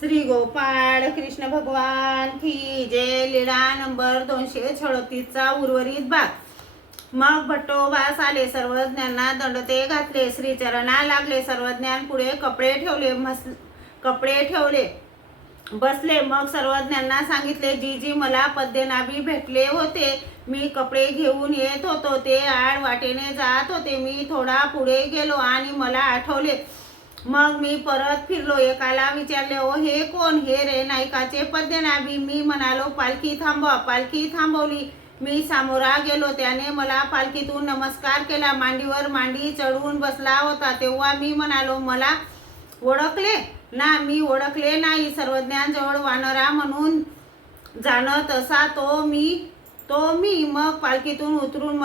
श्री गोपाळ कृष्ण भगवान की जय. लीळा नंबर 236 चा उर्वरित भाग. मग भट्टोबास आले, सर्वज्ञांना दंडते घातले, श्रीचरणा लागले, सर्वज्ञान पुढे कपडे ठेवले बसले. मग सर्वज्ञांना सांगितले, जी मला पद्मनाभी भेटले होते, मी कपडे घेऊन येत होतो, ते आड वाटेने जात होते. मी थोडा पुढे गेलो आणि मला आठवले. मग मी परत फिरलो, एकाला विचारले, ओ हे कोण? हे रे नायकाचे पद्मनाभी. मी म्हणालो, पालखी थांबवा. पालखी थांबवली. मी सामोरा गेलो, त्याने मला पालखीतून नमस्कार केला, मांडीवर मांडी चढवून बसला होता. तेव्हा मी म्हणालो, मला ओळखले ना? मी ओळखले नाही. सर्वज्ञांजवळ वानरा म्हणून जाणं तसा तो मी. मग पालखीतून उतरून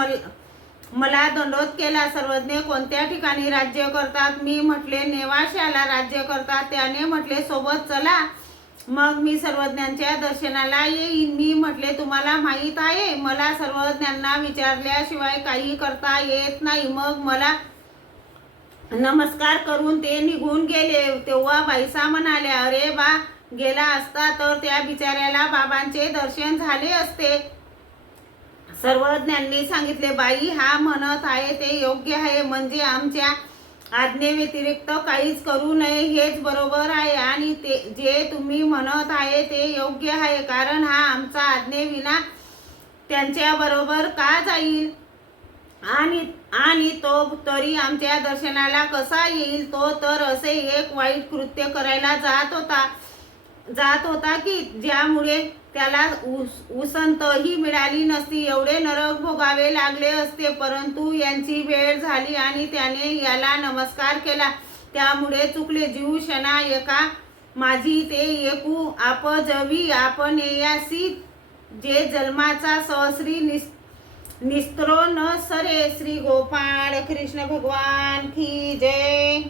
मला दंडोत केला. सर्वज्ञ कोणत्या ठिकाणी राज्य करतात? मी म्हटले, नेवाशाला राज्य करतात. त्याने म्हटले, सोबत चला. मग मी सर्वज्ञांच्या दर्शनाला येईन. मी म्हटले, तुम्हाला माहीत आहे, मला सर्वज्ञांना विचारल्याशिवाय काही करता येत नाही. मग मला नमस्कार करून ते निघून गेले. तेव्हा बाईसा म्हणाल्या, अरे बा, गेला असता तर त्या बिचाऱ्याला बाबांचे दर्शन झाले असते. सर्वज्ञांनी सांगितले, बाई, हा म्हणत आहे ते योग्य आहे, म्हणजे आमच्या आज्ञेव्यतिरिक्त काहीच करू नये हेच बरोबर आहे, आणि ते जे तुम्ही म्हणत आहे ते योग्य आहे, कारण हा आमचा आज्ञेविना त्यांच्या बरोबर का जाईल, आणि तो तरी आमच्या दर्शनाला कसा येईल? तो तर असे एक वाईट कृत्य करायला जात होता की ज्यामुळे त्याला उसंतही मिळाली नसती, एवढे नरक भोगावे लागले असते. परंतु यांची वेळ झाली आणि त्याने याला नमस्कार केला, त्यामुळे चुकले. जीव क्षणा एका माझी ते एकू आपजवी आपणेयासी, जे जन्माचा सहस्री निस्त्रो न सरे. श्री गोपाळ कृष्ण भगवान की जय.